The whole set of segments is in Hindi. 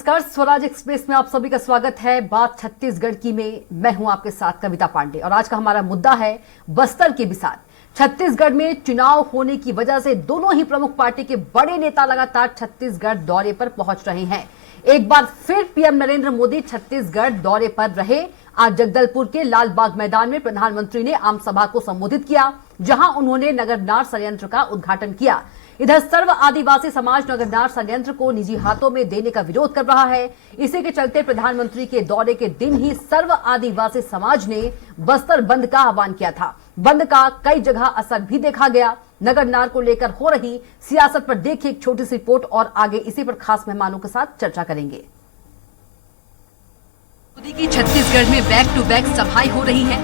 नमस्कार, स्वराज एक्सप्रेस में आप सभी का स्वागत है। बात छत्तीसगढ़ की में मैं हूं आपके साथ कविता पांडे और आज का हमारा मुद्दा है बस्तर के विषाद। छत्तीसगढ़ में चुनाव होने की वजह से दोनों ही प्रमुख पार्टी के बड़े नेता लगातार छत्तीसगढ़ दौरे पर पहुंच रहे हैं। एक बार फिर पीएम नरेंद्र मोदी छत्तीसगढ़ दौरे पर रहे। आज जगदलपुर के लाल बाग मैदान में प्रधानमंत्री ने आम सभा को संबोधित किया, जहां उन्होंने नगरनार संयंत्र का उद्घाटन किया। इधर सर्व आदिवासी समाज नगरनार संयंत्र को निजी हाथों में देने का विरोध कर रहा है। इसी के चलते प्रधानमंत्री के दौरे के दिन ही सर्व आदिवासी समाज ने बस्तर बंद का आह्वान किया था। बंद का कई जगह असर भी देखा गया। नगरनार को लेकर हो रही सियासत पर देखिए एक छोटी सी रिपोर्ट और आगे इसी पर खास मेहमानों के साथ चर्चा करेंगे। मोदी की छत्तीसगढ़ में बैक टू बैक सभाएं हो रही है।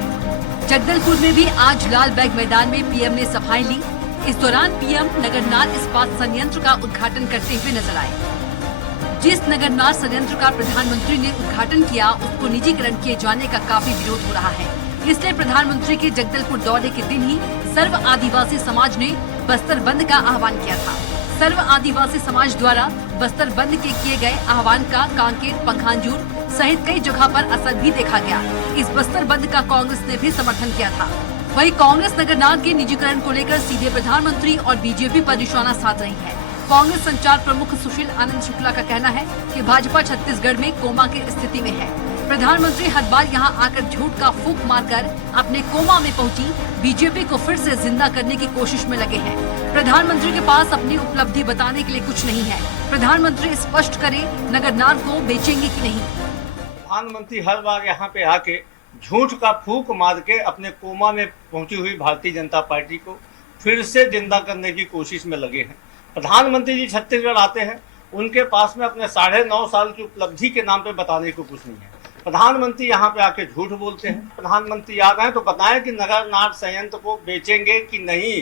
जगदलपुर में भी आज लाल बाग मैदान में पीएम ने सभाएं ली। इस दौरान पीएम नगरनार इस्पात संयंत्र का उद्घाटन करते हुए नजर आए। जिस नगरनार संयंत्र का प्रधानमंत्री ने उद्घाटन किया उसको निजीकरण किए जाने का काफी विरोध हो रहा है। इसलिए प्रधानमंत्री के जगदलपुर दौरे के दिन ही सर्व आदिवासी समाज ने बस्तर बंद का आह्वान किया था। सर्व आदिवासी समाज द्वारा बस्तर बंद के किए गए आह्वान का कांकेर, पंखांजूर सहित कई जगह पर असर भी देखा गया। इस बस्तर बंद का कांग्रेस ने भी समर्थन किया था। वहीं कांग्रेस नगरनार के निजीकरण को लेकर सीधे प्रधानमंत्री और बीजेपी पर निशाना साध रही है। कांग्रेस संचार प्रमुख सुशील आनंद शुक्ला का कहना है कि भाजपा छत्तीसगढ़ में कोमा की स्थिति में है। प्रधानमंत्री हर बार यहां आकर झूठ का फूंक मारकर अपने कोमा में पहुंची बीजेपी को फिर से जिंदा करने की कोशिश में लगे हैं। प्रधानमंत्री के पास अपनी उपलब्धि बताने के लिए कुछ नहीं है। प्रधानमंत्री स्पष्ट करे नगरनार को बेचेंगे कि नहीं। प्रधानमंत्री हर बार यहाँ पे आके झूठ का फूंक मार के अपने कोमा में पहुंची हुई भारतीय जनता पार्टी को फिर से जिंदा करने की कोशिश में लगे हैं। प्रधानमंत्री जी छत्तीसगढ़ आते हैं, उनके पास में अपने 9.5 साल की उपलब्धि के नाम पे बताने को कुछ नहीं है। प्रधानमंत्री यहाँ पे आके झूठ बोलते हैं। प्रधानमंत्री आ गए तो बताएं कि नगरनार संयंत्र को बेचेंगे कि नहीं।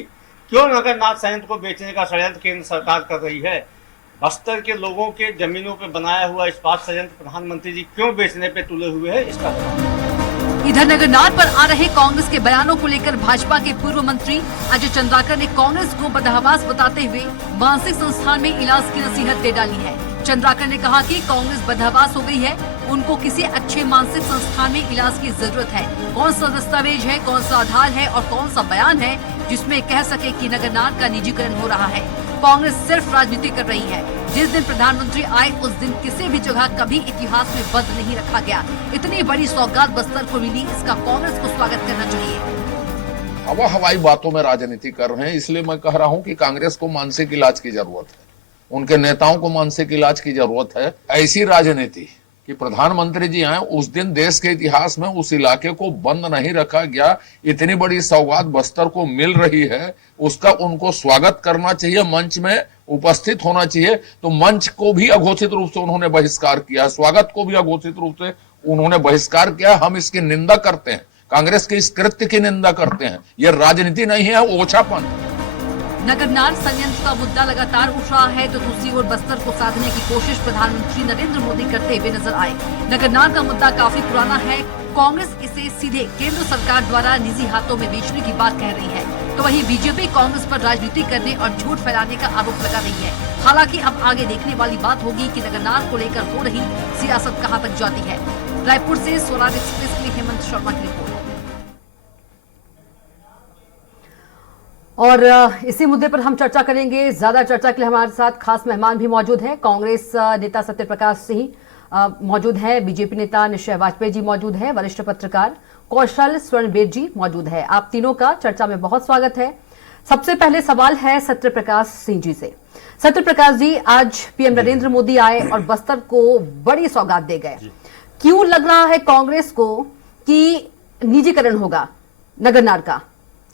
क्यों नगरनार संयंत्र को बेचने का षड्यंत्र केंद्र सरकार कर रही है? बस्तर के लोगों के जमीनों पे बनाया हुआ इस्पात संयंत्र प्रधानमंत्री जी क्यों बेचने पे तुले हुए हैं, इसका इधर नगरनार पर आ रहे कांग्रेस के बयानों को लेकर भाजपा के पूर्व मंत्री अजय चंद्राकर ने कांग्रेस को बदहवास बताते हुए मानसिक संस्थान में इलाज की नसीहत दे डाली है। चंद्राकर ने कहा कि कांग्रेस बदहवास हो गई है, उनको किसी अच्छे मानसिक संस्थान में इलाज की जरूरत है। कौन सा दस्तावेज है, कौन सा आधार है और कौन सा बयान है जिसमें कह सके कि नगरनार का निजीकरण हो रहा है। कांग्रेस सिर्फ राजनीति कर रही है। जिस दिन प्रधानमंत्री आए उस दिन किसी भी जगह कभी इतिहास में बंद नहीं रखा गया। इतनी बड़ी सौगात बस्तर को मिली, इसका कांग्रेस को स्वागत करना चाहिए। हवाई बातों में राजनीति कर रहे हैं, इसलिए मैं कह रहा हूं कि कांग्रेस को मानसिक इलाज की जरूरत है, उनके नेताओं को मानसिक इलाज की जरूरत है। ऐसी राजनीति कि प्रधानमंत्री जी आए उस दिन देश के इतिहास में उस इलाके को बंद नहीं रखा गया। इतनी बड़ी सौगात बस्तर को मिल रही है, उसका उनको स्वागत करना चाहिए, मंच में उपस्थित होना चाहिए। तो मंच को भी अघोषित रूप से उन्होंने बहिष्कार किया, स्वागत को भी अघोषित रूप से उन्होंने बहिष्कार किया। हम इसकी निंदा करते हैं, कांग्रेस के इस कृत्य की निंदा करते हैं। यह राजनीति नहीं है, ओछापन। नगरनार संयंत्र का मुद्दा लगातार उठ रहा है तो दूसरी ओर बस्तर को साधने की कोशिश प्रधानमंत्री नरेंद्र मोदी करते हुए नजर आए। नगरनार का मुद्दा काफी पुराना है। कांग्रेस इसे सीधे केंद्र सरकार द्वारा निजी हाथों में बेचने की बात कह रही है, तो वहीं बीजेपी कांग्रेस पर राजनीति करने और झूठ फैलाने का आरोप लगा रही है। हालांकि अब आगे देखने वाली बात होगी कि नगरनार को लेकर हो रही सियासत कहां तक जाती है। रायपुर से स्वराज एक्सप्रेस के लिए हेमंत शर्मा की रिपोर्ट। और इसी मुद्दे पर हम चर्चा करेंगे। ज्यादा चर्चा के लिए हमारे साथ खास मेहमान भी मौजूद हैं। कांग्रेस नेता सत्यप्रकाश सिंह मौजूद है, बीजेपी नेता निश्चय वाजपेयी जी मौजूद है, वरिष्ठ पत्रकार कौशल स्वर्णबेद जी मौजूद है। आप तीनों का चर्चा में बहुत स्वागत है। सबसे पहले सवाल है सत्यप्रकाश सिंह जी से। सत्यप्रकाश जी, आज पीएम नरेंद्र मोदी आए और बस्तर को बड़ी सौगात दे गए। क्यों लग रहा है कांग्रेस को कि निजीकरण होगा नगरनार का?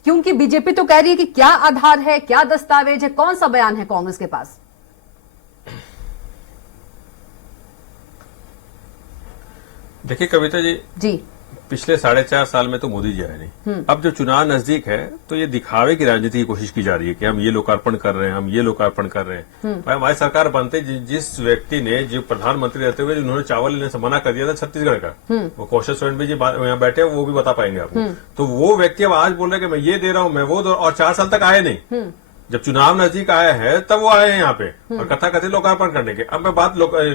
क्योंकि बीजेपी तो कह रही है कि क्या आधार है, क्या दस्तावेज है, कौन सा बयान है कांग्रेस के पास? देखिए कविता जी, पिछले 4.5 साल में तो मोदी जी आए नहीं। अब जो चुनाव नजदीक है तो ये दिखावे की राजनीति की कोशिश की जा रही है कि हम ये लोकार्पण कर रहे हैं, हम ये लोकार्पण कर रहे हैं। भाई हमारी सरकार बनते जिस व्यक्ति ने, जो प्रधानमंत्री रहते हुए उन्होंने चावल लेने से मना कर दिया था छत्तीसगढ़ का, वो कौशल स्वर्णबेद जी यहाँ बैठे वो भी बता पाएंगे आपको। तो वो व्यक्ति अब आज बोल रहे कि मैं ये दे रहा हूँ, मैं वो दे, और 4 साल तक आए नहीं। जब चुनाव नजदीक आया है तब वो आए हैं यहाँ पे और कथाकथित लोकार्पण करने के। अब मैं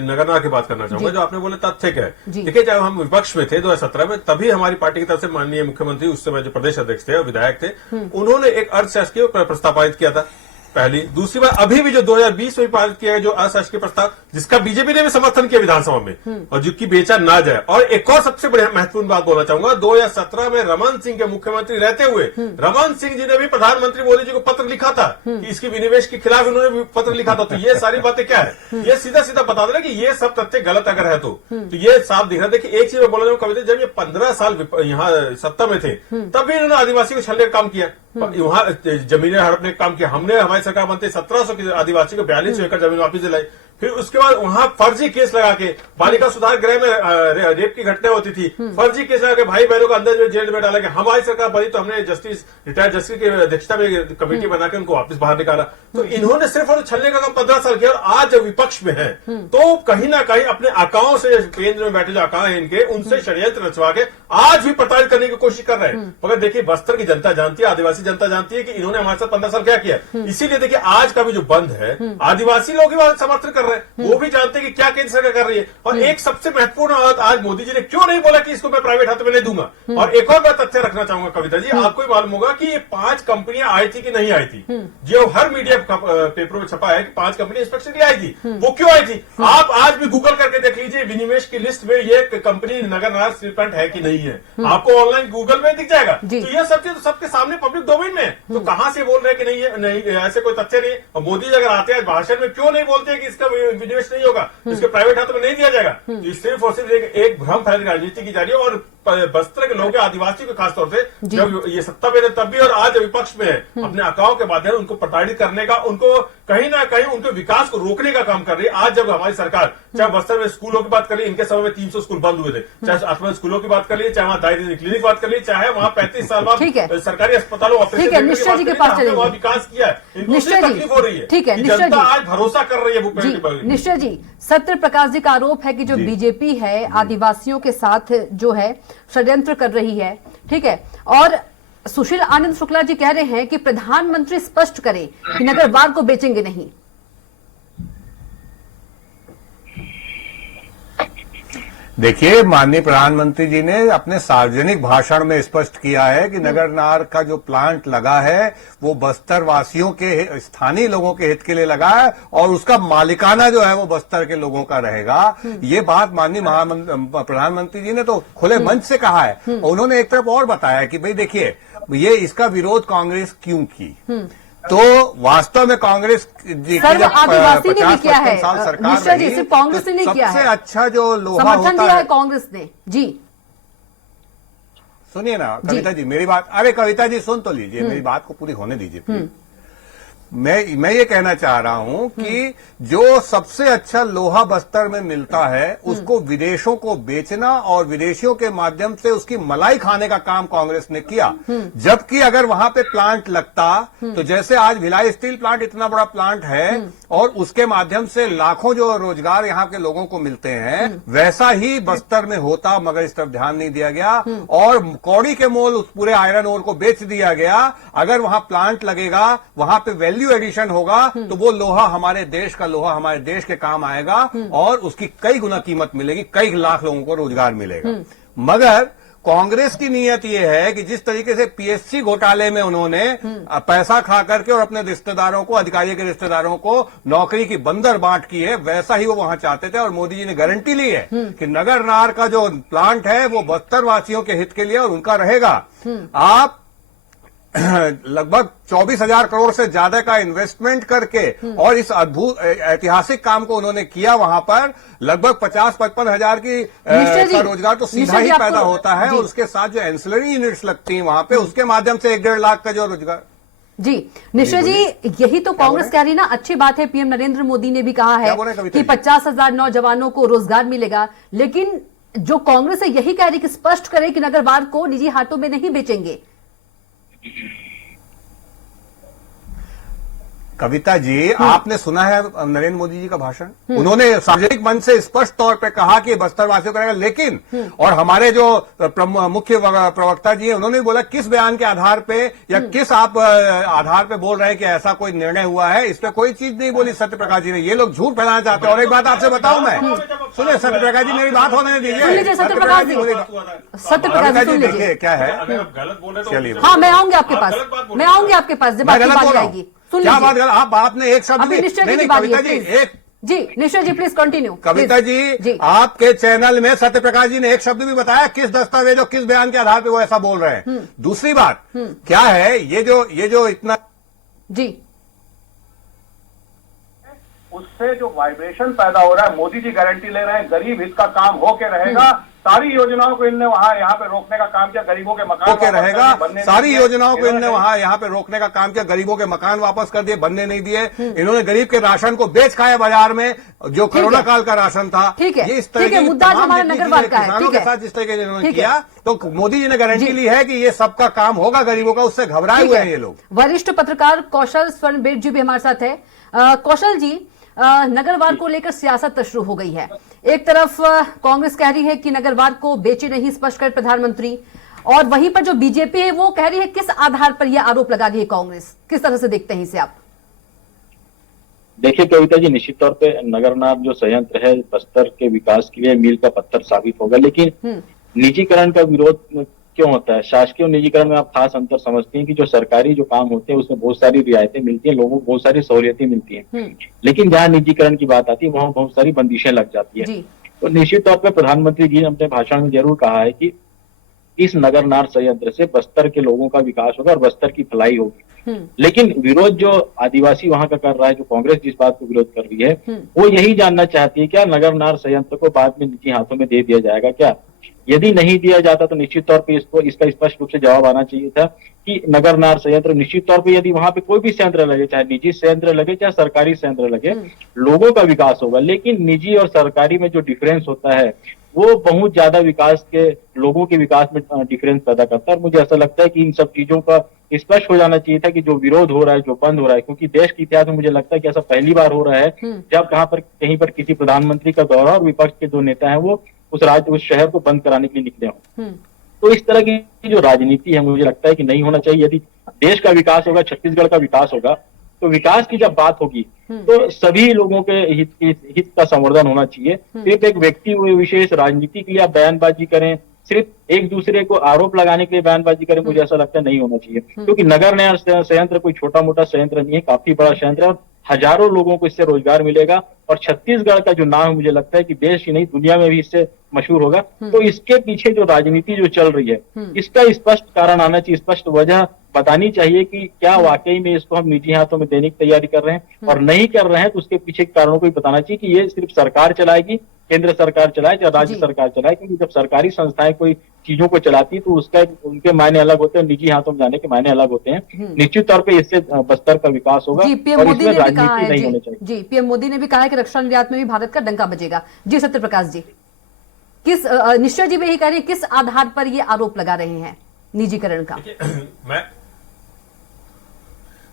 नगरनार की बात करना चाहूंगा, जो आपने बोले तथ्य क्या है। देखिए, जब हम विपक्ष में थे 2017 में, तभी हमारी पार्टी की तरफ से माननीय मुख्यमंत्री उस समय जो प्रदेश अध्यक्ष थे और विधायक थे, उन्होंने एक अर्थशास्त्रीय प्रस्ताव पारित किया था पहली। दूसरी बार अभी भी जो 2020 में पारित किया है जो अशासकीय प्रस्ताव, जिसका बीजेपी ने भी समर्थन किया विधानसभा में और जिसकी बेचा ना जाए। और एक और सबसे बड़ी महत्वपूर्ण बात बोलना चाहूंगा, 2017 में रमन सिंह के मुख्यमंत्री रहते हुए रमन सिंह जी ने भी प्रधानमंत्री मोदी जी को पत्र लिखा था कि इसकी विनिवेश के खिलाफ उन्होंने भी पत्र लिखा था। तो ये सारी बातें क्या है, ये सीधा सीधा बता देना कि ये सब तथ्य गलत अगर है तो ये साफ दिख रहा है। देखिए, एक चीज मैं बोल रहा हूँ कविता, जब ये 15 साल यहाँ सत्ता में थे तब भी इन्होंने आदिवासी को छलने का काम किया, वहां जमीनें हड़पने का काम किया। हमने हमारी सरकार बनते 1700 की आदिवासी को 42 एकड़ जमीन वापस दिलाई। फिर उसके बाद वहां फर्जी केस लगा के, बालिका सुधार गृह में रेप की घटना होती थी, फर्जी केस लगा के भाई बहनों को अंदर जेल में डाला गया। हमारी सरकार बनी तो हमने रिटायर्ड जस्टिस की अध्यक्षता में कमेटी बना के उनको वापस बाहर निकाला। तो इन्होंने सिर्फ और छलने का काम 15 साल किया। और आज जब विपक्ष में है तो कहीं ना कहीं अपने आकाओं से, केंद्र में बैठे जो आका है इनके, उनसे षड्यंत्र रचवा के आज भी प्रताड़ित करने की कोशिश कर रहे हैं। मगर देखिए, बस्तर की जनता जानती है, आदिवासी जनता जानती है कि इन्होंने हमारे साथ 15 साल क्या किया। इसीलिए देखिए, आज का भी जो बंद है, आदिवासी लोग ही समर्थन कर रहे हैं, वो भी जानते हैं कि क्या केंद्र सरकार कर रही है। और एक सबसे महत्वपूर्ण बात, आज मोदी जी ने क्यों नहीं बोला कि इसको मैं प्राइवेट हाथों में नहीं दूंगा। और एक और बात तथ्य रखना चाहूंगा कविता जी, आपको ही मालूम होगा कि ये 5 कंपनियां आई थी कि नहीं आई थी, जो हर मीडिया पेपरों में छपा है कि 5 कंपनी इंस्पेक्शन आई थी। वो क्यों आई थी, आप आज भी गूगल करके देख लीजिए, विनिवेश की लिस्ट में ये कंपनी नगरनार स्टील प्लांट है कि नहीं है, आपको ऑनलाइन गूगल में दिख जाएगा। तो ये सब चीज सबके सामने पब्लिक डोमेन में है। तो कहां से बोल रहे हैं कि नहीं है, नहीं ऐसे कोई तथ्य नहीं। और मोदी जी अगर आते हैं भाषण में, क्यों नहीं बोलते हैं कि इसका विनिवेश नहीं होगा, इसके प्राइवेट हाथों में नहीं दिया जाएगा। तो सिर्फ और सिर्फ एक भ्रम फैलाने की राजनीति की जा रही है। और बस्तर के लोग, आदिवासी को खासतौर से, जब ये सत्ता में तब भी और आज विपक्ष में है, अपने आकाओं के माध्यम उनको प्रताड़ित करने का, उनको कहीं ना कहीं उनके विकास को रोकने का काम कर रही है। आज जब हमारी सरकार, चाहे बस्तर में स्कूलों की बात कर ली, इनके समय में 300 स्कूल बंद हुए थे, चाहे आसमान स्कूलों की बात कर ली, चाहे वहां दाई क्लिनिक बात कर ली, चाहे वहां 35 साल बाद सरकारी अस्पतालों निश्चय जी के पास वहां विकास किया है। इनको तकलीफ हो रही है। ठीक है, जनता आज भरोसा कर रही है। निश्चय जी, सत्य प्रकाश जी का आरोप है कि जो बीजेपी है आदिवासियों के साथ जो है षड्यंत्र कर रही है, ठीक है। और सुशील आनंद शुक्ला जी कह रहे हैं कि प्रधानमंत्री स्पष्ट करें कि नगरवार को बेचेंगे नहीं। देखिए, माननीय प्रधानमंत्री जी ने अपने सार्वजनिक भाषण में स्पष्ट किया है कि नगरनार का जो प्लांट लगा है वो बस्तर वासियों के, स्थानीय लोगों के हित के लिए लगा है और उसका मालिकाना जो है वो बस्तर के लोगों का रहेगा। ये बात माननीय प्रधानमंत्री जी ने तो खुले मंच से कहा है। और उन्होंने एक तरफ और बताया कि भाई देखिए, ये इसका विरोध कांग्रेस क्यों की। तो वास्तव में कांग्रेस जी की जब 50-55 साल सरकार रही, कांग्रेस ने किया है, सबसे अच्छा जो लोहा समर्थन दिया है कांग्रेस ने। जी सुनिए ना कविता जी, मेरी बात, अरे कविता जी सुन तो लीजिए, मेरी बात को पूरी होने दीजिए प्लीज। मैं ये कहना चाह रहा हूं कि जो सबसे अच्छा लोहा बस्तर में मिलता है उसको विदेशों को बेचना और विदेशियों के माध्यम से उसकी मलाई खाने का काम कांग्रेस ने किया। जबकि अगर वहां पे प्लांट लगता तो जैसे आज भिलाई स्टील प्लांट इतना बड़ा प्लांट है और उसके माध्यम से लाखों जो रोजगार यहाँ के लोगों को मिलते हैं, वैसा ही बस्तर में होता, मगर इस तरफ ध्यान नहीं दिया गया और कौड़ी के मोल उस पूरे आयरन ओर को बेच दिया गया। अगर वहां प्लांट लगेगा, वहां पे वैल्यू एडिशन होगा तो वो लोहा हमारे देश का लोहा हमारे देश के काम आएगा और उसकी कई गुना कीमत मिलेगी, कई लाख लोगों को रोजगार मिलेगा। मगर कांग्रेस की नीयत यह है कि जिस तरीके से पीएससी घोटाले में उन्होंने पैसा खा करके और अपने रिश्तेदारों को, अधिकारियों के रिश्तेदारों को नौकरी की बंदर बांट की है, वैसा ही वो वहां चाहते थे। और मोदी जी ने गारंटी ली है कि नगरनार का जो प्लांट है वो बस्तर वासियों के हित के लिए और उनका रहेगा। आप लगभग 24,000 करोड़ से ज्यादा का इन्वेस्टमेंट करके और इस अद्भुत ऐतिहासिक काम को उन्होंने किया, वहां पर लगभग 50-55 हजार की का रोजगार तो सीधा ही पैदा होता है और उसके साथ जो एंसिलरी यूनिट्स लगती हैं वहां पे, उसके माध्यम से 1-1.5 लाख का जो रोजगार। जी निश्चय जी, यही तो कांग्रेस कह रही ना, अच्छी बात है। पीएम नरेंद्र मोदी ने भी कहा है कि 50,000 नौजवानों को रोजगार मिलेगा, लेकिन जो कांग्रेस है यही कह रही कि स्पष्ट करे कि नगरवार को निजी हाथों में नहीं बेचेंगे। कविता जी, आपने सुना है नरेंद्र मोदी जी का भाषण? उन्होंने सार्वजनिक मंच से स्पष्ट तौर पे कहा कि बस्तर वासियों को रहेगा, लेकिन और हमारे जो मुख्य प्रवक्ता जी हैं उन्होंने बोला किस बयान के आधार पे या किस आप आधार पे बोल रहे हैं कि ऐसा कोई निर्णय हुआ है, इस पे कोई चीज नहीं बोली सत्य प्रकाश जी ने। ये लोग झूठ फैलाना चाहते हैं। और एक बात आपसे बताऊं मैं, सुनिए सत्य प्रकाश जी, मेरी बात होने दीजिए। सत्य प्रकाश जी देखिए क्या है, गलत बोल रहे तो चलिए, हाँ मैं आऊंगी आपके पास, मैं आऊंगी आपके पास जब आपकी बारी आएगी। सुन क्या लीजिए। बात कर, आप आपने एक शब्द अभी निश्चय जी की बारी है, प्लीज। जी निश्चय जी प्लीज कंटिन्यू। कविता जी, आपके चैनल में सत्य प्रकाश जी ने एक शब्द भी बताया किस दस्तावेज और किस बयान के आधार पर वो ऐसा बोल रहे हैं। दूसरी बात क्या है, ये जो इतना जी उससे जो वाइब्रेशन पैदा हो रहा है, मोदी जी गारंटी ले रहे हैं गरीब हित का काम होके रहेगा, सारी योजनाओं को इनने वहां यहाँ पे रोकने का काम किया, गरीबों के मकान होके रहेगा, सारी योजनाओं को इनने वहां यहाँ पे रोकने का काम किया, गरीबों के मकान वापस कर दिए, बनने नहीं दिए। इन्होंने गरीब के राशन को बेच खाया बाजार में, जो कोरोना काल का राशन था। ठीक है, ये इस तरह मुद्दा हमारा नगरवाद का है, किसानों के साथ जिस तरह के इन्होंने किया, तो मोदी जी ने गारंटी ली है कि ये सबका काम होगा गरीबों का, उससे घबराए हुए हैं ये लोग। वरिष्ठ पत्रकार कौशल स्वर्णबेट जी भी हमारे साथ है। कौशल जी, नगरवाद को लेकर सियासत शुरू हो गई है। एक तरफ कांग्रेस कह रही है कि नगरवाद को बेचे नहीं, स्पष्ट कर प्रधानमंत्री, और वहीं पर जो बीजेपी है वो कह रही है किस आधार पर यह आरोप लगा रही है कांग्रेस, किस तरह से देखते हैं इसे आप? देखिए कविता जी, निश्चित तौर पे नगरनार जो संयंत्र है बस्तर के विकास के लिए मील का पत्थर साबित होगा, लेकिन निजीकरण का विरोध क्यों होता है? शासकीय और निजीकरण में आप खास अंतर समझते हैं कि जो सरकारी जो काम होते हैं उसमें बहुत सारी रियायतें मिलती हैं, लोगों को बहुत सारी सहूलियतें मिलती हैं, लेकिन जहां निजीकरण की बात आती है वहां बहुत सारी बंदिशें लग जाती है। तो निश्चित तौर पर प्रधानमंत्री जी ने अपने भाषण में जरूर कहा है कि इस नगरनार संयंत्र से बस्तर के लोगों का विकास होगा और बस्तर की भलाई होगी, लेकिन विरोध जो आदिवासी वहां का कर रहा है, जो कांग्रेस जिस बात को विरोध कर रही है, वो यही जानना चाहती है क्या नगरनार संयंत्र को बाद में निजी हाथों में दे दिया जाएगा क्या? यदि नहीं दिया जाता तो निश्चित तौर पे इसका स्पष्ट रूप से जवाब आना चाहिए था कि नगरनार संयंत्र निश्चित तौर पे यदि वहां पे कोई भी संयंत्र लगे, चाहे निजी संयंत्र लगे चाहे सरकारी संयंत्र लगे, लोगों का विकास होगा। लेकिन निजी और सरकारी में जो डिफरेंस होता है वो बहुत ज्यादा विकास के, लोगों के विकास में डिफरेंस पैदा करता है। और मुझे ऐसा लगता है कि इन सब चीजों का स्पष्ट हो जाना चाहिए था कि जो विरोध हो रहा है, जो बंद हो रहा है, क्योंकि देश के इतिहास में मुझे लगता है कि ऐसा पहली बार हो रहा है जब कहीं पर किसी प्रधानमंत्री का दौरा और विपक्ष के जो नेता है वो उस शहर को बंद कराने के लिए निकले हों। तो इस तरह की जो राजनीति है मुझे लगता है कि नहीं होना चाहिए। यदि देश का विकास होगा, छत्तीसगढ़ का विकास होगा, तो विकास की जब बात होगी तो सभी लोगों के हित का संवर्धन होना चाहिए। सिर्फ एक व्यक्ति विशेष राजनीति के लिए आप बयानबाजी करें, सिर्फ एक दूसरे को आरोप लगाने के लिए बयानबाजी करें, मुझे ऐसा लगता है नहीं होना चाहिए। क्योंकि नगरनार संयंत्र कोई छोटा मोटा संयंत्र नहीं है, काफी बड़ा संयंत्र है और हजारों लोगों को इससे रोजगार मिलेगा। और छत्तीसगढ़ का जो नाम मुझे लगता है कि देश ही नहीं दुनिया में भी इससे मशहूर होगा। तो इसके पीछे जो राजनीति जो चल रही है इसका स्पष्ट कारण आना चाहिए, स्पष्ट वजह बतानी चाहिए कि क्या वाकई में इसको हम निजी हाथों में देने की तैयारी कर रहे हैं, और नहीं कर रहे हैं तो उसके पीछे कारणों को भी बताना चाहिए कि ये सिर्फ सरकार चलाएगी, केंद्र सरकार चलाए या राज्य सरकार चलाए। क्योंकि जब सरकारी संस्थाएं कोई चीजों को चलाती तो उसका उनके मायने अलग होते हैं, निजी हाथों में जाने के मायने अलग होते हैं। निश्चित तौर पे इससे बस्तर का विकास होगा और इसमें राजनीति नहीं होनी चाहिए। जी, पीएम मोदी ने भी कहा है कि रक्षा निर्यात में भी भारत का डंका बजेगा। जी सत्य प्रकाश जी, किस निश्चय जी भी यही कह रहे हैं, किस आधार पर ये आरोप लगा रहे हैं निजीकरण का?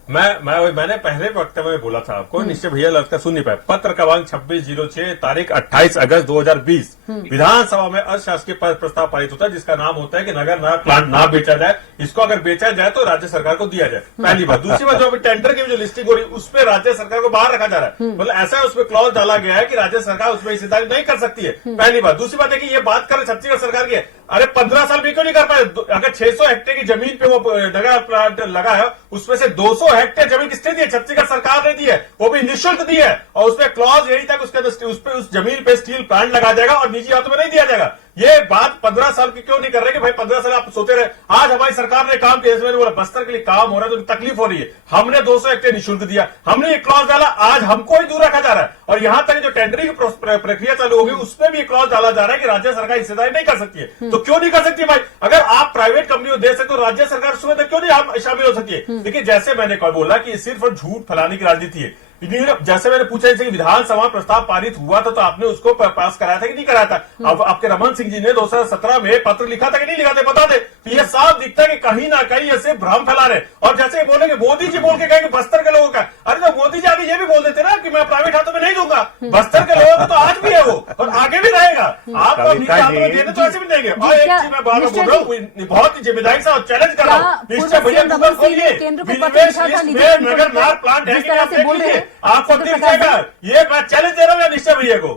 मैंने पहले वक्तव्य में बोला था आपको, निश्चय भैया लगता सुन नहीं पाए। पत्र क्रमांक 2606 तारीख 28 अगस्त 2020 विधानसभा में अशासकीय प्रस्ताव पारित होता है जिसका नाम होता है कि नगरनार प्लांट ना बेचा जाए, इसको अगर बेचा जाए तो राज्य सरकार को दिया जाए। पहली बात। दूसरी बात, जो अभी टेंडर की जो लिस्टिंग हो रही है उसमें राज्य सरकार को बाहर रखा जा रहा है, मतलब ऐसा उसमें क्लॉज डाला गया है कि राज्य सरकार उसमें हिस्सेदारी नहीं कर सकती है। पहली बात। दूसरी बात है कि ये बात कर छत्तीसगढ़ सरकार की है, अरे 15 साल में क्यों नहीं कर पाए? अगर 600 हेक्टेयर की जमीन पे वो नगर प्लांट लगा है उसमें से 200 हेक्टेयर जमीन किसने दी है? छत्तीसगढ़ सरकार ने दी है, वो भी निःशुल्क दी है। और उसमें क्लॉज यही था कि उस जमीन पे स्टील प्लांट लगा जाएगा और निजी हाथों में नहीं दिया जाएगा। ये बात 15 साल की क्यों नहीं कर रहे कि भाई 15 साल आप सोते रहे? आज हमारी सरकार ने काम किया, मैंने बोला बस्तर के लिए काम हो रहा है तो तकलीफ हो रही है, हमने 200 हेक्टेयर निःशुल्क दिया, हमने ये क्लॉज डाला, आज हमको ही दूर रखा जा रहा है। और यहां तक जो टेंडरिंग की प्रक्रिया चालू होगी उसमें भी क्लॉज डाला जा रहा है कि राज्य सरकार हिस्सेदारी नहीं कर सकती है। तो क्यों नहीं कर सकती भाई? अगर आप प्राइवेट कंपनी को दे सकते हो राज्य सरकार उसमें तो क्यों नहीं शामिल हो सकती है? देखिए जैसे मैंने बोला कि सिर्फ झूठ फैलाने की राजनीति है, जैसे मैंने पूछा जैसे विधानसभा प्रस्ताव पारित हुआ था तो आपने उसको पास कराया था कि नहीं कराया था? अब आपके रमन सिंह जी ने 2017 में पत्र लिखा था कि नहीं लिखा था, बता दे। तो ये साफ दिखता है कि कहीं ना कहीं ऐसे भ्रम फैला रहे। और जैसे ये बोलेंगे मोदी जी बोल के कहेंगे बस्तर के लोगों का, अरे तो मोदी जी आगे ये भी बोल देते ना कि मैं प्राइवेट हाथों में नहीं दूंगा। बस्तर के लोगों को तो आज भी है वो और आगे भी रहेगा। आपको निजी हाथों में देने तो ऐसे भी देंगे। और एक चीज मैं बार बार बोल रहा हूँ, बहुत ही जिम्मेदारी से चैलेंज कर रहा हूँ, निश्चय भैया गूगल खोलिए, विनिवेश लिस्ट में नगरनार प्लांट है कि आप देख लीजिए, आपको दिख जाएगा। ये मैं चैलेंज दे रहा हूँ निश्चय भैया को।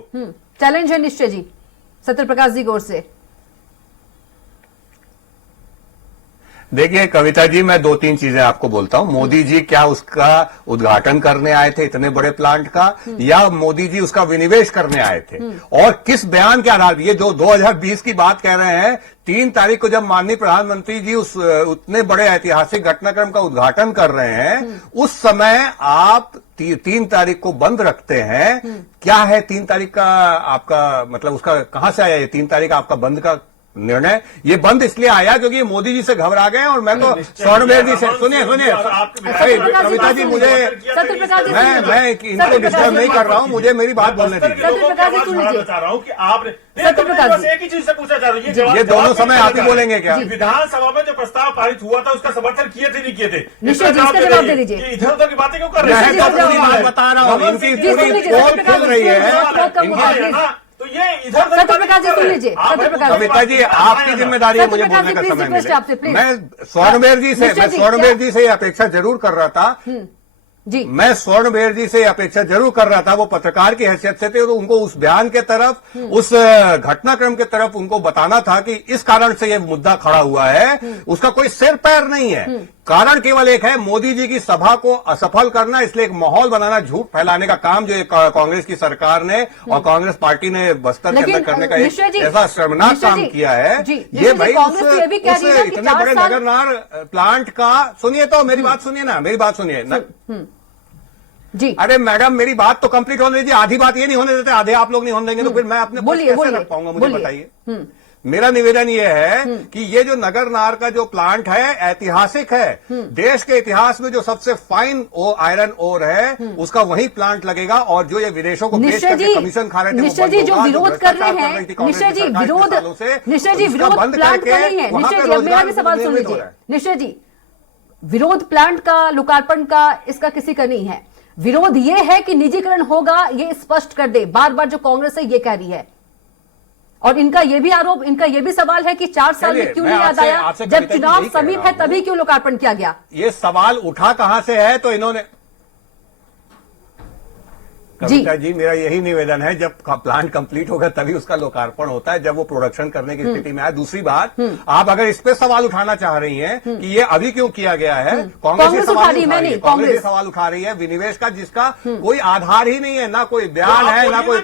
चैलेंज है निश्चय जी, सत्यप्रकाश जी की ओर से। देखिए कविता जी, मैं 2-3 चीजें आपको बोलता हूं। मोदी जी क्या उसका उद्घाटन करने आए थे इतने बड़े प्लांट का, या मोदी जी उसका विनिवेश करने आए थे? और किस बयान के आधार पर ये जो 2020 की बात कह रहे हैं, 3 तारीख को जब माननीय प्रधानमंत्री जी उस उतने बड़े ऐतिहासिक घटनाक्रम का उद्घाटन कर रहे हैं, उस समय आप 3 तारीख को बंद रखते हैं। क्या है 3 तारीख का आपका मतलब, उसका कहां से आया ये 3 तारीख आपका बंद का निर्णय? ये बंद इसलिए आया क्योंकि मोदी जी से घबरा गए। और मैं तो स्वर्णवेर जी से सुनिए कविता जी, मुझे मैं इनको डिस्टर्ब नहीं कर रहा हूँ, मुझे मेरी बात बोलने दीजिए। चाह रहा हूँ कि आपने एक ही चीज से पूछा चाह रहा हूँ, ये दोनों समय आप ही बोलेंगे क्या? विधानसभा में जो प्रस्ताव पारित हुआ था उसका समर्थन किए थे नहीं किए थे? जवाब दे दीजिए। इधर उधर की बातें क्यों कर रहे हैं? मैं तो पूरी बात बता रहा हूँ, इनकी पूरी पोल खुल रही है। तो ये इधर सत्यप्रकाश जी सुन लीजिए। कविता जी, आपकी जिम्मेदारी है मुझे बोलने का समय मिले। मैं स्वर्णवेर जी से अपेक्षा जरूर कर रहा था जी, मैं स्वर्णवेर जी से अपेक्षा जरूर कर रहा था, वो पत्रकार की हैसियत से थे, तो उनको उस बयान के तरफ, उस घटनाक्रम के तरफ उनको बताना था कि इस कारण से ये मुद्दा खड़ा हुआ है। उसका कोई सिर पैर नहीं है, कारण केवल एक है, मोदी जी की सभा को असफल करना, इसलिए एक माहौल बनाना, झूठ फैलाने का काम जो कांग्रेस की सरकार ने और कांग्रेस पार्टी ने बस्तर के अंदर करने का एक ऐसा शर्मनाक काम किया है। ये भाई उस इतने बड़े नगरनार प्लांट का, सुनिए तो मेरी बात सुनिए ना, मेरी बात सुनिए जी। अरे मैडम, मेरी बात तो कंप्लीट होने दीजिए। आधी बात ये नहीं होने देते, आधे आप लोग नहीं होने देंगे, तो फिर मैं अपने कैसे रख पाऊंगा? मुझे बताइए। मेरा निवेदन ये है कि ये जो नगरनार का जो प्लांट है ऐतिहासिक है। देश के इतिहास में जो सबसे फाइन आयरन ओर है उसका वही प्लांट लगेगा। और जो ये विदेशों को बेच करके कमीशन खा रहे थे, निश्चय जी जो विरोध कर रहे हैं, निश्चय जी विरोध प्लांट का नहीं है। निश्चय जी, अब मेरा भी सवाल सुन लीजिए। निश्चय जी, विरोध प्लांट का, लोकार्पण का, इसका किसी का नहीं है। विरोध ये है कि निजीकरण होगा, ये स्पष्ट कर दे। बार बार जो कांग्रेस है ये कह रही है, और इनका ये भी आरोप, इनका ये भी सवाल है कि 4 साल में क्यों नहीं याद आया, जब चुनाव समीप है तभी क्यों लोकार्पण किया गया? ये सवाल उठा कहां से है? तो इन्होंने कविता जी, मेरा यही निवेदन है, जब प्लांट कंप्लीट होगा तभी उसका लोकार्पण होता है, जब वो प्रोडक्शन करने की स्थिति में आए। दूसरी बात, आप अगर इस पे सवाल उठाना चाह रही हैं कि ये अभी क्यों किया गया है, कांग्रेस ये सवाल उठा रही है विनिवेश का, जिसका कोई आधार ही नहीं है, ना कोई बयान है, ना कोई।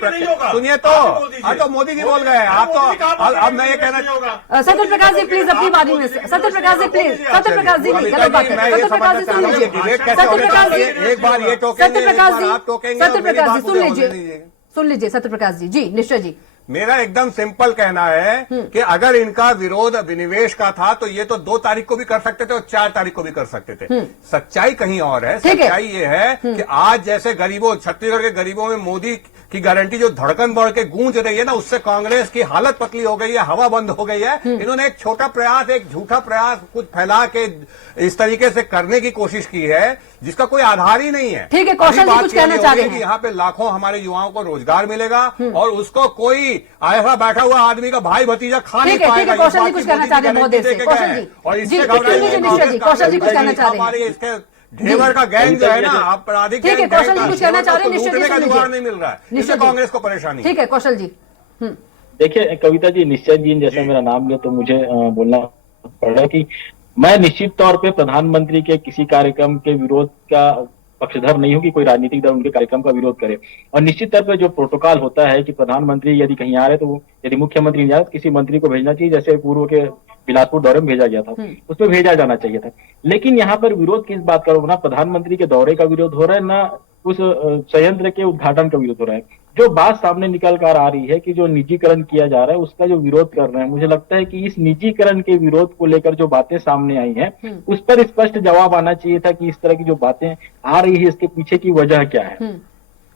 सुनिए तो मोदी जी बोल गए, आप तो अब मैं ये कहना। सत्यप्रकाश जी प्लीज अपनी बारी में, सत्यप्रकाश जी प्लीज, सत्यप्रकाश जी सत्यप्रकाश जी सुन लीजिए, एक बार ये टोकेंगे, आप टोकेंगे, सुन लीजिए सत्यप्रकाश जी। जी निश्चय जी, मेरा एकदम सिंपल कहना है कि अगर इनका विरोध विनिवेश का था तो ये तो 2 तारीख को भी कर सकते थे और 4 तारीख को भी कर सकते थे। सच्चाई कहीं और है। सच्चाई ये है कि आज जैसे गरीबों, छत्तीसगढ़ के गरीबों में मोदी की गारंटी जो धड़कन बढ़ के गूंज रही है ना, उससे कांग्रेस की हालत पतली हो गई है, हवा बंद हो गई है। इन्होंने एक छोटा प्रयास, एक झूठा प्रयास कुछ फैला के इस तरीके से करने की कोशिश की है जिसका कोई आधार ही नहीं है। ठीक है, कौशल जी कुछ कहना चाह रहे हैं। यहाँ पे लाखों हमारे युवाओं को रोजगार मिलेगा और उसको कोई ऐसा बैठा हुआ आदमी का भाई भतीजा खा नहीं पाएगा। कौशल जी कुछ कहना चाह रहे हैं बहुत देर से। कौशल जी, और इससे कौशल जी कुछ कहना चाह रहे हैं। इसके ढेबर का गैंग जो है ना, आपराधिक, ठीक है, कौशल जी कुछ कहना चाह रहे हैं। निश्चय का जुगाड़ नहीं मिल रहा है, इससे कांग्रेस को परेशानी। ठीक है कौशल जी। देखिए कविता जी, निश्चय जी जैसे मेरा नाम लिया तो मुझे बोलना पड़ा कि मैं निश्चित तौर पे प्रधानमंत्री के किसी कार्यक्रम के विरोध का पक्षधर नहीं हूं कि कोई राजनीतिक दल उनके कार्यक्रम का विरोध करे। और निश्चित तौर पे जो प्रोटोकॉल होता है कि प्रधानमंत्री यदि कहीं आ रहे तो यदि मुख्यमंत्री नहीं जा रहे तो किसी मंत्री को भेजना चाहिए, जैसे पूर्व के बिलासपुर दौरे में भेजा गया था, उसमें भेजा जाना चाहिए था। लेकिन यहाँ पर विरोध किस बात का हो, ना प्रधानमंत्री के दौरे का विरोध हो रहा है, ना उस संयंत्र के उद्घाटन का विरोध हो रहा है। जो बात सामने निकल कर आ रही है कि जो निजीकरण किया जा रहा है उसका जो विरोध कर रहे हैं, मुझे लगता है कि इस निजीकरण के विरोध को लेकर जो बातें सामने आई हैं उस पर स्पष्ट जवाब आना चाहिए था कि इस तरह की जो बातें आ रही है इसके पीछे की वजह क्या है।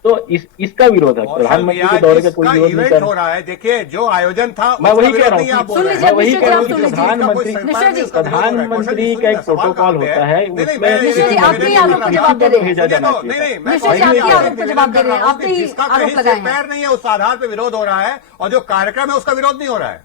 तो इसका विरोध है, प्रधानमंत्री के दौरे का कोई विरोध नहीं कर हो रहा है। देखिए जो आयोजन था मैं वही कह रहा हूँ, मैं वही कह रहा हूँ कि प्रधानमंत्री का एक प्रोटोकॉल होता है, उसमें आपके आरोप का जवाब दे रहे हैं, भेजा जाना चाहिए। निश्चय जी आपके आरोप का जवाब दे रहे हैं, आपने ही आरोप लगाए हैं। पैर नहीं है उस आधार पे विरोध हो रहा है, और जो कार्यक्रम है उसका विरोध नहीं हो रहा है।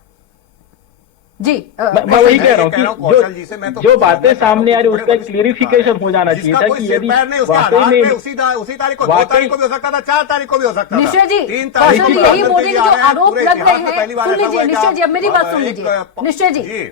जी मैं वही कह रहा हूँ कि जो बातें सामने आ रही उसका क्लियरिफिकेशन हो जाना चाहिए था कि यदि वाकई में उसी तारीख को 2 तारीख को भी हो सकता था, 4 तारीख को भी हो सकता था। निश्चय जी, 3 तारीख कौशल जी यही बोल रहे हैं कि जो आरोप लग रहे हैं, सुन लीजिए निश्चय जी, अब मेरी बात सुन लीजिए निश्चय जी,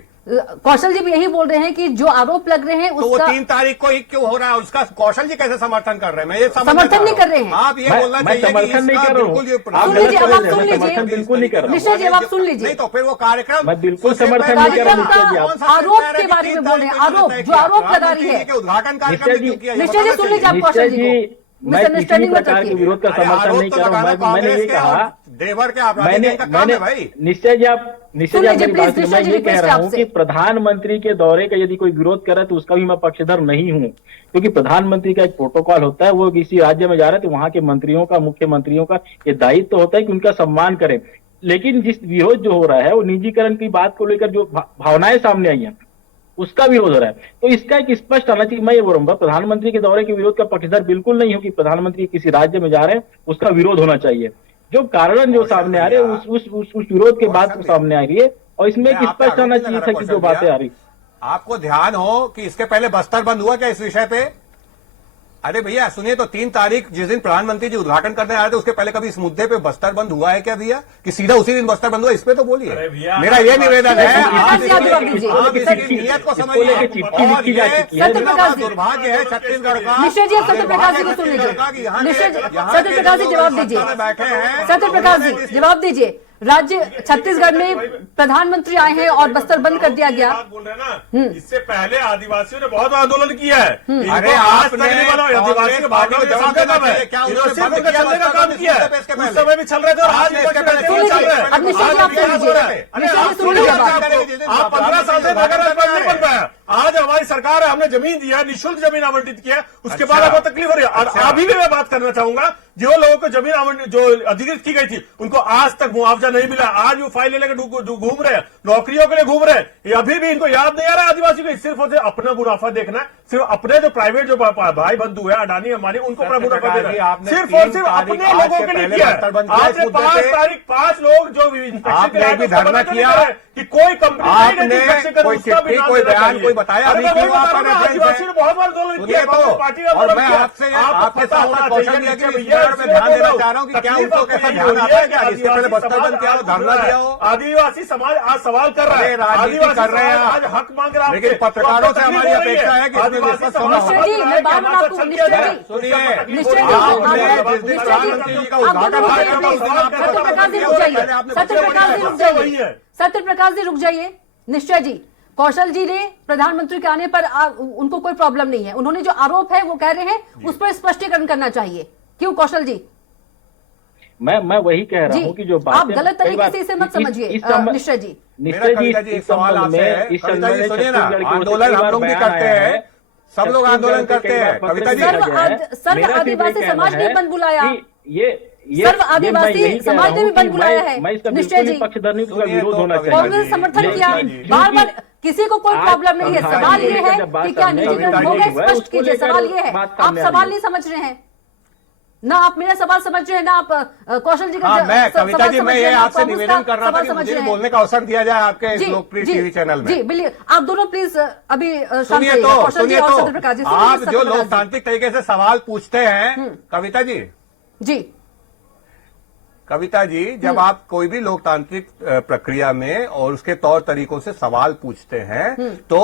कौशल जी भी यही बोल रहे हैं कि जो आरोप लग रहे हैं तो वो 3 तारीख को ही क्यों हो रहा है, उसका कौशल जी कैसे समर्थन कर रहे हैं? मैं ये समर्थन नहीं कर रहे हैं। आप ये बोलना चाहिए समर्थन नहीं कर रहा हूँ, सुन लीजिए, अब आप सुन लीजिए, बिल्कुल नहीं कर रहा निश्चय जी अब आप सुन लीजिए। नहीं तो फिर वो कार्यक्रम मैं बिल्कुल समर्थन नहीं कर रहा हूँ। आरोप के बारे में बोल रहे हैं, आरोप जो आरोप लगा रही है, उद्घाटन कार्यक्रम निश्चय जी सुन लीजिए आप कौशल जी को, मैं किसी भी प्रकार के विरोध का समर्थन नहीं कर रहा हूँ। मैंने ये कहा, देवर के मैंने निश्चय जी आप मेरी बात सुनिए, मैं ये कह रहा हूँ कि प्रधानमंत्री के दौरे का यदि कोई विरोध करे तो उसका भी मैं पक्षधर नहीं हूँ, क्योंकि प्रधानमंत्री का एक प्रोटोकॉल होता है, वो किसी राज्य में जा रहे हैं तो वहां के मंत्रियों का, मुख्यमंत्रियों का ये दायित्व होता है कि उनका सम्मान करें। लेकिन जिस विरोध जो हो रहा है वो निजीकरण की बात को लेकर जो भावनाएं सामने आई हैं उसका विरोध हो रहा है, तो इसका एक स्पष्ट आना चाहिए। मैं ये बोलूंगा प्रधानमंत्री के दौरे के विरोध का पक्षधर बिल्कुल नहीं हूं कि प्रधानमंत्री किसी राज्य में जा रहे हैं उसका विरोध होना चाहिए। जो कारण जो सामने आ रहे हैं उस विरोध के बाद तो सामने आ रही है, और इसमें एक स्पष्ट आना चाहिए था कि जो बातें आ रही। आपको ध्यान हो कि इसके पहले बस्तर बंद हुआ क्या इस विषय पे? अरे भैया सुनिए, तो 3 तारीख जिस दिन प्रधानमंत्री जी उद्घाटन करने आए थे उसके पहले कभी इस मुद्दे पे बस्तर बंद हुआ है क्या भैया, कि सीधा उसी दिन बस्तर बंद हुआ? इस पे तो बोलिए। मेरा ये निवेदन है, आप इसकी नीयत को समझिए। दुर्भाग्य है छत्तीसगढ़ का। निश्चय जी सत्यप्रकाश जी को सुन लीजिए, निश्चय सत्यप्रकाश जी जवाब दीजिए, बैठे हैं सत्यप्रकाश जी जवाब दीजिए। राज्य छत्तीसगढ़ में प्रधानमंत्री आए हैं और बस्तर बंद कर दिया गया। बोल रहे ना, इससे पहले आदिवासियों ने बहुत आंदोलन किया है। अरे आपने आदिवासी भावना के साथ काम है, चलने का काम किया है, उस समय भी चल रहे थे और आज भी चल रहे हैं। अब निश्चय जी आप सुन लीजिए, आप 15 साल से नगर निगम नहीं बन पाया, आज हमारी सरकार है, हमने जमीन दिया, निःशुल्क जमीन आवंटित किया, उसके बाद आपको तकलीफ हो रही है। और अभी भी मैं बात करना चाहूंगा, जो लोगों को जमीन जो अधिकृत की गई थी उनको आज तक मुआवजा नहीं मिला, आज वो फाइल लेकर घूम रहे हैं, नौकरियों के लिए घूम रहे हैं। अभी भी इनको याद नहीं आ रहा आदिवासी को सिर्फ और सिर्फ अपना मुनाफा देखना है, सिर्फ अपने जो प्राइवेट जो भाई बंधु है अडानी अंबानी उनको अपना मुनाफा देना है, सिर्फ और सिर्फ अपने लोगों के लिए किया है। आज 5 तारीख 5 लोग जो धरना किया कि कोई कंपनी कोई बयान कोई बताया आदिवासी ने बहुत बार आंदोलन किया, पार्टी और मैं आपके साथ कौशल में ध्यान देना चाह रहा हूँ कि क्या उनको कैसा ध्यान आता है कि इसके पहले बस्तर बंद किया हो, धरना दिया हो। आदिवासी समाज आज सवाल कर रहा है, राजनीति कर रहे हैं आज हक मांग रहा है, लेकिन पत्रकारों से हमारी अपेक्षा है कि निश्चय जी मैं बात आपको सत्यप्रकाश जी रुक जाइए। निश्चय जी, कौशल जी ने प्रधानमंत्री के आने पर उनको कोई प्रॉब्लम नहीं है, उन्होंने जो आरोप है वो कह रहे हैं उस पर स्पष्टीकरण करना चाहिए। क्यों कौशल जी? मैं वही कह रहा हूँ कि जो बात आप गलत तरीके से इसे मत समझिए निश्चय जी। निश्चय जी एक सवाल आपसे है, कविता जी सुनिए ना, आंदोलन हम लोग भी करते हैं, सब लोग आंदोलन करते हैं। कविता जी सर्व आदिवासी समाज ने बंद बुलाया, ये सर्व आदिवासी समाज ने भी बंद बुलाया है। निश्चय जी पक्षधर नहीं, उसका विरोध होना चाहिए। कांग्रेस समर्थन किया, बार बार किसी को कोई प्रॉब्लम नहीं है। सवाल ये है कि क्या निजीकरण हो गया, स्पष्ट कीजिए। सवाल ये है, आप सवाल नहीं समझ रहे हैं ना, आप मेरा सवाल समझ रहे हैं ना, आप कौशल जी का मैं कविता जी मैं ये आपसे निवेदन कर रहा था कि मुझे बोलने का अवसर दिया जाए आपके इस लोकप्रिय टीवी चैनल में। जी बिल्कुल, आप दोनों प्लीज अभी सुनिए तो आप जो लोकतांत्रिक तरीके से सवाल पूछते हैं कविता जी, कविता जी जब आप कोई भी लोकतांत्रिक प्रक्रिया में और उसके तौर तरीकों से सवाल पूछते हैं तो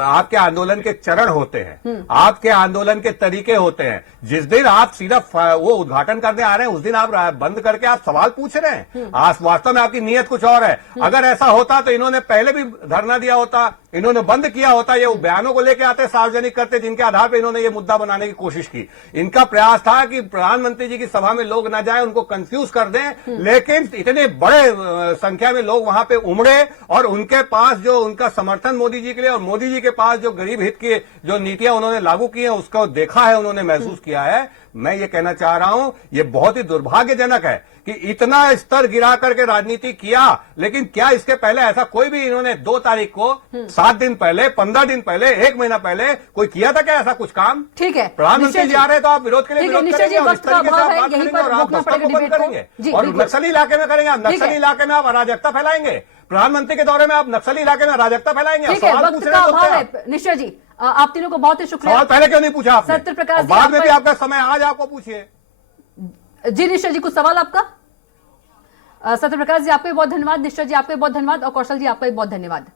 आपके आंदोलन के चरण होते हैं, आपके आंदोलन के तरीके होते हैं। जिस दिन आप सीधा वो उद्घाटन करने आ रहे हैं उस दिन आप बंद करके आप सवाल पूछ रहे हैं, वास्तव में आपकी नीयत कुछ और है। अगर ऐसा होता तो इन्होंने पहले भी धरना दिया होता, इन्होंने बंद किया होता, ये बयानों को लेके आते, सार्वजनिक करते, जिनके आधार पर इन्होंने ये मुद्दा बनाने की कोशिश की। इनका प्रयास था कि प्रधानमंत्री जी की सभा में लोग ना जाए, उनको कंफ्यूज कर दें, लेकिन इतने बड़े संख्या में लोग वहां पे उमड़े और उनके पास जो उनका समर्थन मोदी जी के लिए और मोदी जी के पास जो गरीब हित की जो नीतियां उन्होंने लागू की हैं, उसको देखा है, उन्होंने महसूस किया है। मैं ये कहना चाह रहा हूं, ये बहुत ही दुर्भाग्यजनक है कि इतना स्तर गिरा करके राजनीति किया, लेकिन क्या इसके पहले ऐसा कोई भी इन्होंने 2 तारीख को 7 दिन पहले, 15 दिन पहले, 1 महीना पहले कोई किया था क्या ऐसा कुछ काम? ठीक है, प्रधानमंत्री जी आ रहे तो आप विरोध के लिए विरोध करेंगे और इस तरीके से आप बात करेंगे और आप बस्तर को बंद करेंगे और नक्सली इलाके में करेंगे। आप नक्सली इलाके में आप अराजकता फैलाएंगे, प्रधानमंत्री के दौरे में आप नक्सली इलाके में अराजकता फैलाएंगे। ठीक है, वक्त का अभाव है। निश्चय जी, आप तीनों को बहुत ही शुक्रिया। सवाल पहले क्यों नहीं पूछा आपने? सत्यप्रकाश जी, बाद में भी आपका समय, आज आपको पूछिए। जी निश्चय जी, कुछ सवाल आपका? सत्यप्रकाश जी आपका भी बहुत धन्यवाद, निश्चय जी आपका भी बहुत धन्यवाद और कौशल जी आपका भी बहुत धन्यवाद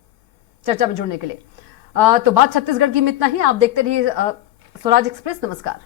चर्चा में जुड़ने के लिए। तो बात छत्तीसगढ़ की में इतना ही। आप देखते रहिए स्वराज एक्सप्रेस। नमस्कार।